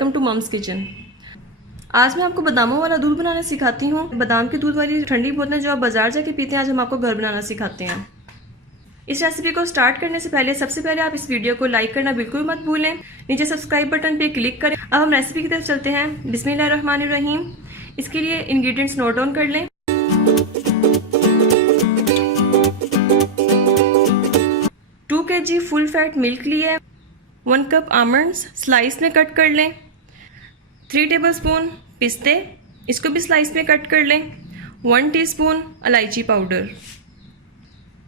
Welcome to mums kitchen. आज मैं आपको बादामों वाला दूध बनाना सिखाती हूँ। बादाम के दूध वाली ठंडी बोतलें जो आप बाजार जाके पीते हैं, आज हम आपको घर बनाना सिखाते हैं। इस रेसिपी को स्टार्ट करने से पहले सबसे पहले आप इस वीडियो को लाइक करना बिल्कुल मत भूलें। नीचे सब्सक्राइब बटन पे क्लिक करें। अब हम रेसिपी की तरफ चलते हैं। बिस्मिल्लाहिर्रहमानिर्रहीम। इसके लिए इंग्रेडिएंट्स नोट डाउन कर लें। 2 kg फुल फैट मिल्क लिया है। 1 कप आमंड्स स्लाइस में कट कर लें। 3 टेबलस्पून पिस्ते, इसको भी स्लाइस में कट कर लें। 1 टीस्पून इलायची पाउडर।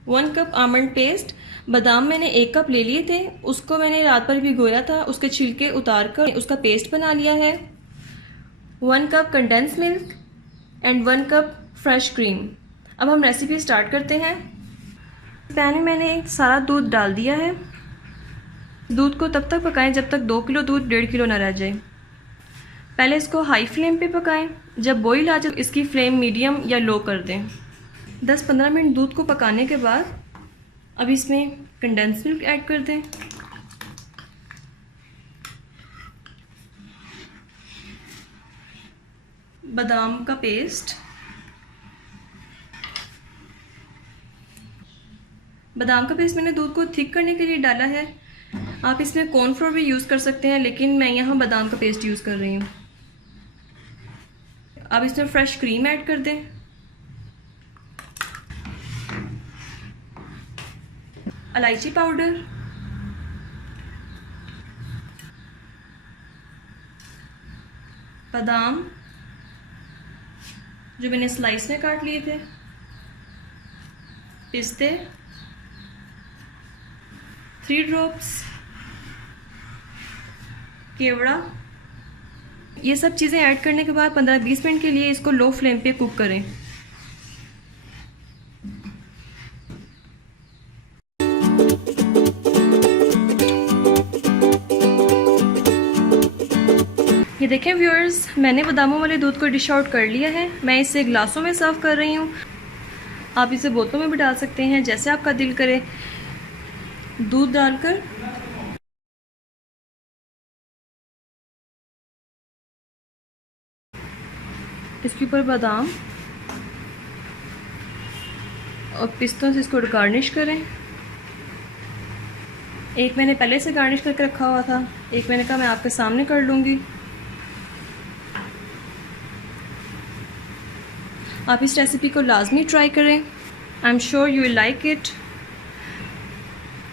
1 cup almond paste. बादाम मैंने 1 कप ले लिए थे, उसको मैंने रात भर भिगोया था, उसके छिलके उतार कर उसका पेस्ट बना लिया है। 1 cup condense milk and 1 cup fresh cream. अब हम रेसिपी स्टार्ट करते हैं। पैन में मैंने सारा दूध डाल दिया है। दूध को तब तक पकाएं जब तक 2 किलो दूध 1.5 किलो ना रह जाए। पहले इसको हाई फ्लेम पे पकाएं। जब बॉईल आ जाए इसकी फ्लेम मीडियम या लो कर दें। 10-15 मिनट दूध को पकाने के बाद अब इसमें कंडेंस मिल्क ऐड कर दें। बादाम का पेस्ट, बादाम का पेस्ट मैंने दूध को थिक करने के लिए डाला है। आप इसमें कॉर्नफ्लोर भी यूज़ कर सकते हैं, लेकिन मैं यहाँ बादाम का पेस्ट यूज़ कर रही हूँ। अब इसमें फ्रेश क्रीम ऐड कर दें। इलायची पाउडर, बादाम जो मैंने स्लाइस में काट लिए थे, पिस्ते 3 ड्रॉप्स, केवड़ा। ये सब चीज़ें ऐड करने के बाद 15-20 मिनट के लिए इसको लो फ्लेम पे कुक करें। ये देखें व्यूअर्स, मैंने बादामों वाले दूध को डिश आउट कर लिया है। मैं इसे ग्लासों में सर्व कर रही हूँ। आप इसे बोतलों में भी डाल सकते हैं, जैसे आपका दिल करे। दूध डालकर इसके ऊपर बादाम और पिस्तों से इसको गार्निश करें। एक मैंने पहले से गार्निश करके रखा हुआ था, एक मैंने कहा मैं आपके सामने कर लूँगी। आप इस रेसिपी को लाजमी ट्राई करें। I am sure you will like it.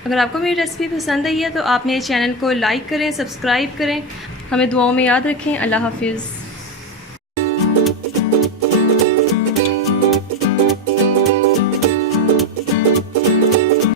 अगर आपको मेरी रेसिपी पसंद आई है तो आप मेरे चैनल को लाइक करें, सब्सक्राइब करें। हमें दुआओं में याद रखें। अल्लाह हाफिज़।